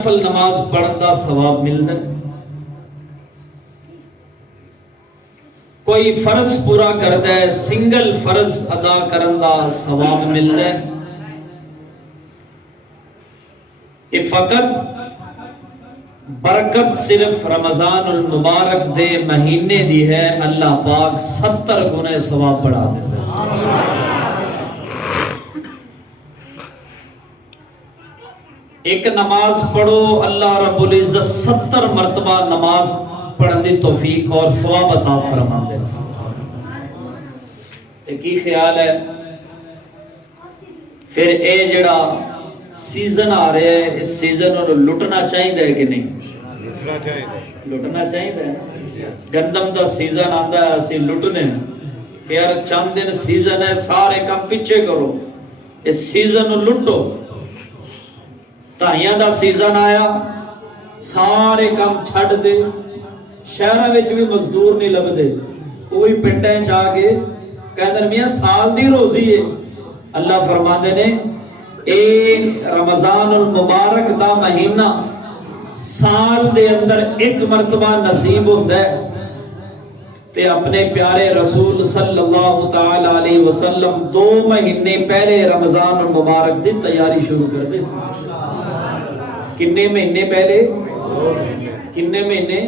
نفل نماز پڑھن دا ثواب ملدا ہے، کوئی فرض پورا کردا ہے سنگل فرض ادا کرن دا ثواب ملدا ہے۔ یہ فقط برکت صرف رمضان المبارک دے مہینے دی ہے، اللہ پاک 70 گنے ثواب بڑھا دیتا ہے۔ ایک نماز پڑھو، اللہ رب العزت 70 مرتبہ نماز پڑھن دی توفیق اور ثواب عطا فرما دے۔ کی خیال ہے پھر اے جڑا سیزن آ رہا ہے، اس سیزن کو لٹنا چاہیے کہ نہیں؟ لٹنا چاہیے۔ گندم دا سیزن آتا ہے، اسی لٹنے کہ یار چند دن سیزن ہے، سارے کام پیچھے کرو، اس سیزن کو لٹو۔ تائیاں دا سیزن آیا، سارے کام چھڑ دے، شہرہ وچ بھی مزدور نہیں لب دے، کوئی پنڈیں چاہ کے کہندر میاں سال دی روزی ہے۔ اللہ فرماندے نے اے رمضان المبارک دا مہینہ سال دے اندر ایک مرتبہ نصیب ہوتا ہے، تے اپنے پیارے رسول صلی اللہ تعالی علیہ وسلم 2 مہینے پہلے رمضان المبارک دی تیاری شروع کر دے۔ کنے مہینے پہلے؟ کنے مہینے؟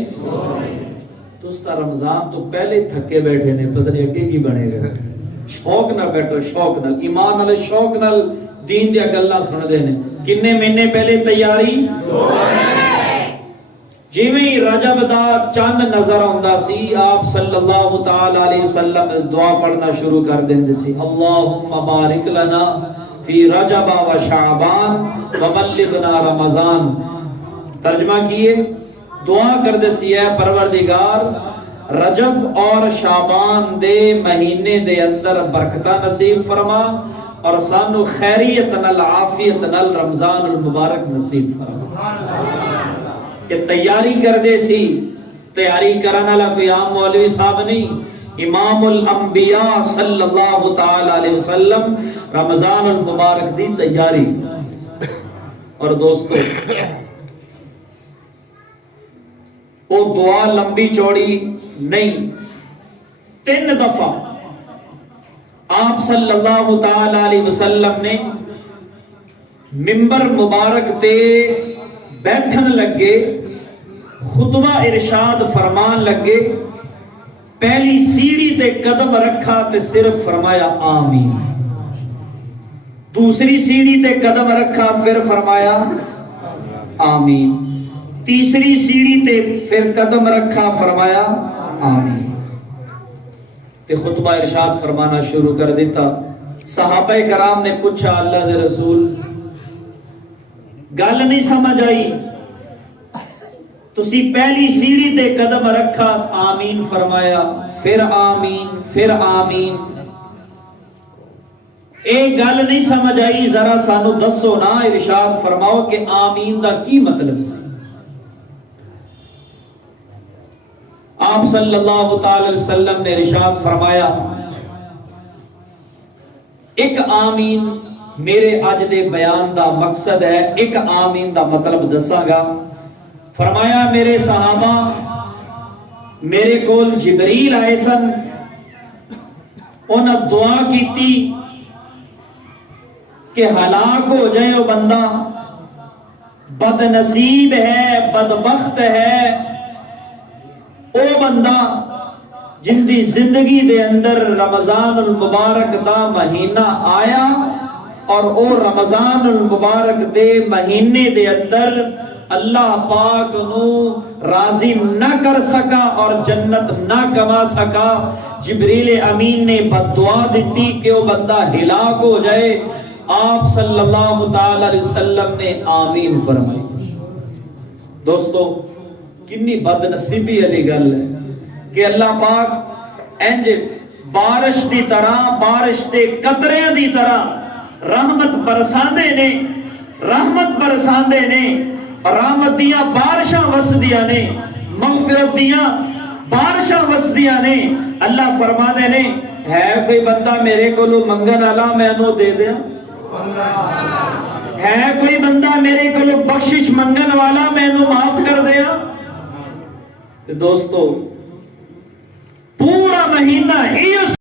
دوستا رمضان تو پہلے تھکے بیٹھے نے، پتہ نہیں اگے کی بنے گا۔ شوق نہ بیٹھو، شوق نہ ایمان والے شوق نال دین دیا گلاں سن دے نے۔ کنے مہینے پہلے تیاری؟ جویں رجب دا چند نظر آندا سی، آپ صلی اللہ تعالی علیہ وسلم دعا پڑھنا شروع کر دیندے سی، اللہم بارک لنا فی رجب و شعبان وبلغنا رمضان۔ ترجمہ کیے، دعا کر دے سی اے پروردگار رجب اور شعبان دے مہینے دے اندر برکتہ نصیب فرما اور سانو خیریت نال عافیت نال رمضان المبارک نصیب فرما۔ کہ تیاری کر دے سی، تیاری کرن والا کوئی عام مولوی صاحب نہیں، امام الانبیاء صلی اللہ تعالی علیہ وسلم رمضان المبارک دی تیاری۔ اور دوستو وہ دعا لمبی چوڑی نہیں، 3 دفعہ آپ صلی اللہ تعالی علیہ وسلم نے ممبر مبارک تے بیٹھن لگے، خطبہ ارشاد فرمان لگے، پہلی سیڑھی تے قدم رکھا تے صرف فرمایا آمین، دوسری سیڑھی تے قدم رکھا پھر فرمایا آمین، تیسری سیڑھی تے پھر قدم رکھا فرمایا آمین، تے خطبہ ارشاد فرمانا شروع کر دیتا۔ صحابہ کرام نے پوچھا اللہ دے رسول گل نہیں سمجھ آئی، تسی پہلی سیڑھی تے قدم رکھا آمین فرمایا، پھر آمین، پھر آمین، اے گل نہیں سمجھ آئی، ذرا سانو دسو نا، ارشاد فرماؤ کہ آمین دا کی مطلب سی؟ آپ صلی اللہ تعالی علیہ وسلم نے ارشاد فرمایا، ایک آمین میرے اج دے بیان دا مقصد ہے، ایک آمین دا مطلب دساں گا۔ فرمایا میرے صحابہ میرے کول جبریل آئے سن، انہاں دعا کیتی کہ ہلاک ہو جائے وہ بندہ، بد نصیب ہے، بدبخت ہے او بندہ جن دی زندگی دے اندر رمضان المبارک دا مہینہ آیا اور او رمضان المبارک دے مہینے دے اندر اللہ پاک نو راضی نہ کر سکا اور جنت نہ کما سکا۔ جبریل امین نے بددعا دیتی کہ وہ بندہ ہلاک ہو جائے، آپ صلی اللہ تعالی علیہ وسلم نے آمین فرمائی۔ دوستو کنی بد نصیبی علی گل ہے کہ اللہ پاک انج بارش دی طرح، بارش دے قطرے دی طرح رحمت برساندے نے، رحمت برساندے نے، رحمت دیاں بارشاں وسدیاں نے، مغفرت دیاں بارشاں وسدیاں نے۔ اللہ فرماندے نے ہے کوئی بندہ میرے کولو منگن والا میں انہوں دے دیاں، ہے کوئی بندہ میرے کو بخشش منگن والا مینوں معاف کر دیا؟ دوستو پورا مہینہ ہی